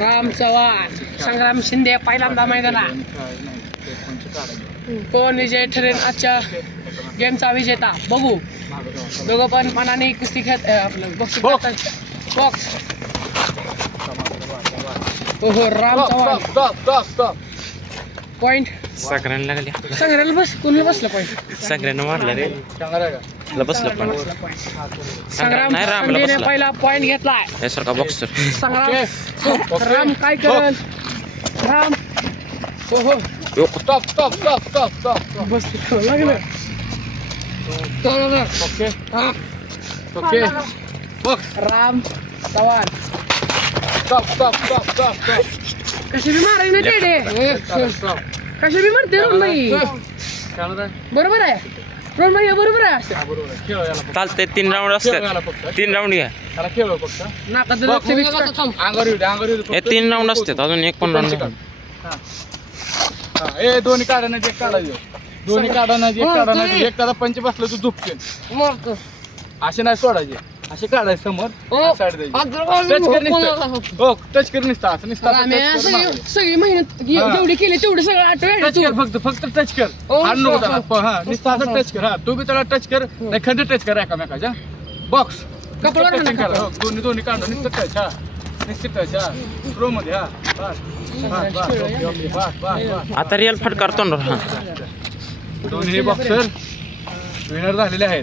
राम चव्हाण, संग्राम शिंदे पहिल्यांदा मैदानात. कोण विजय ठरेल आजच्या गेमचा विजेता बघू. दोघं पण मनाने कुस्ती खेळत आपलं बॉक्स. हो राम चव्हाण पॉइंट सगळ्यांना लागली. सगळ्याला बस कोणाला बसलं पॉइंट. सगळ्यांना मारलं रे. बसलं पण संग्राम नाही, रामला शिंदेने बसला. पहिला पॉइंट घेतलाय. यासारखा बॉक्सर. संग्राम राम काय करल. राम हो बस लागलं. राम चव्हाण कशी बी मारायला नाही तेडे. कशी बी मारते रोनबाई. बरोबर आहे रोनबाई, बरोबर आहे. चालतंय. 3 राऊंड असतात. 3 राऊंड घ्या. नाकाचं लक्ष बी हे 3 राऊंड असतात. अजून एक पण राऊंड. दोन्ही काढायचे एक काढायचे. दोन्ही काढायचे एक काढायचे. एक त्याला पंच बसलं तू झुपते. मारतो. असे नाही सोडायचे. असे काढायचे समोर. साईड द्यायची. हो टच कर निसता असं निसता सगळी मेहनत जेवढी केली तेवढं सगळं टच कर. फक्त टच कर. हाड नको त्याला. हा निसता असं टच कर. हा तू बी त्याला टच कर. नाही खंड टच कर एकामेकाच्या. बॉक्स कपड्यावर टचिंग कर. दोन्ही काढून निसतं टच. हा निश्चित टच. हा स्लो मध्ये. हा बस. आता रिअल फटकारतो ना. दोन्ही बॉक्सर विनर झालेले आहेत.